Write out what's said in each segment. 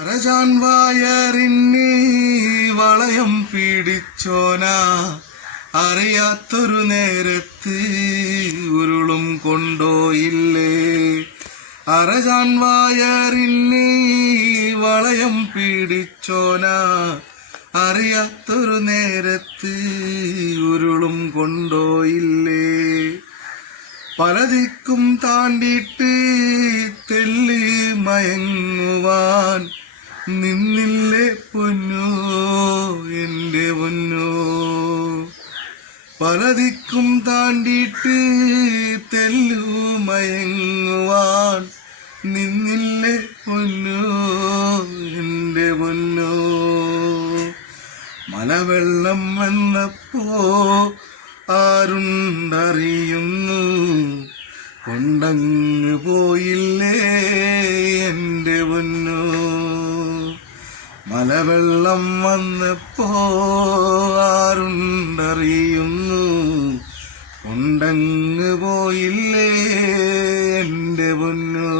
അരജാൻ വായറിന് വളയം പിടിച്ചോന. അറിയാത്തൊരു നേരത്ത് ഉരുളും കൊണ്ടോയില്ലേ അരജാൻ വായറിന് വളയം പിടിച്ചോന. അറിയാത്തൊരു നേരത്ത് ഉരുളും കൊണ്ടോയില്ലേ പലതിക്കും താണ്ടിയിട്ട് തെല്ലി മയങ്ങുവാൻ നിന്നില്ലേ പൊന്നോ എന്റെ പൊന്നോ? പലതിക്കും താണ്ടിയിട്ട് തെല്ലു മയങ്ങുവാൻ നിന്നില്ലേ പൊന്നോ എന്റെ പൊന്നോ? മലവെള്ളം വന്നപ്പോ ആരുണ്ടറിയുന്നു? കൊണ്ടങ്ങ് പോയില്ലേ എന്റെ പൊന്നു? മലവെള്ളം വന്ന് ആരുണ്ടറിയുന്നു ഉണ്ടങ്ങ് പോയില്ലേ എന്റെ പൊന്നു?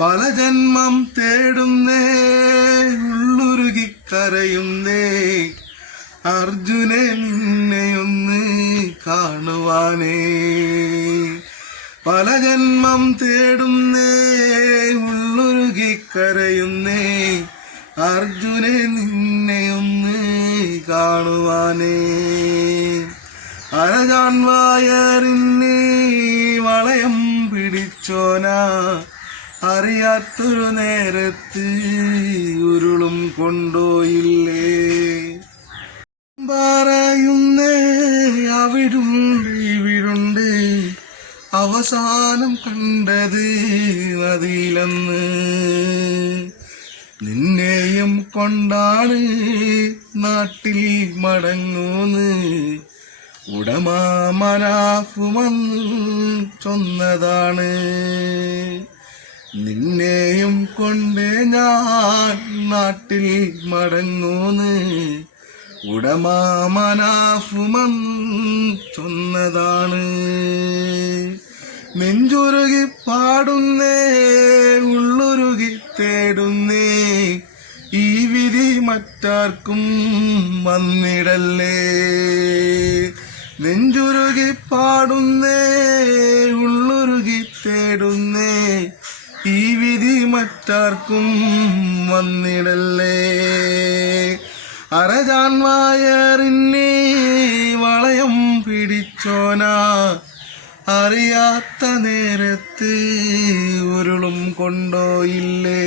പല ജന്മം തേടുന്നേ ഉള്ളുരുകി കരയുന്നേ അർജുനെ നിന്നെയൊന്ന് കാണുവാനേ. പല ജന്മം തേടുന്നേ അർജുനെ നിന്നെയൊന്ന് കാണുവാനേ. അരജാൻ വായറിന് വളയം പിടിച്ചോന. അറിയാത്തൊരു നേരത്ത് ഉരുളും കൊണ്ടോയില്ലേ. പറയുന്നേ അവിടുണ്ട് ഇവിടുണ്ട്. അവസാനം കണ്ടത് നദിയിലെന്ന്. കൊണ്ടാണ് നാട്ടിൽ മടങ്ങൂന്ന്. ഉടമ മനാഫുമെന്ന് ചൊന്നതാണ്. നിന്നെയും കൊണ്ട് ഞാൻ നാട്ടിൽ മടങ്ങൂന്ന്. ഉടമ മനാഫുമെന്ന് ചൊന്നതാണ്. നെഞ്ചുരുകി പാടുന്നേ മറ്റാർക്കും വന്നിടല്ലേ. നെഞ്ചുരുകി പാടുന്നേ ഉള്ളുരുകി തേടുന്നേ ഈ വിധി മറ്റാർക്കും വന്നിടല്ലേ. അരജാൻ വായറിന്നെ വളയം പിടിച്ചോനാ അറിയാത്ത നേരത്ത് ഉരുളും കൊണ്ടോയില്ലേ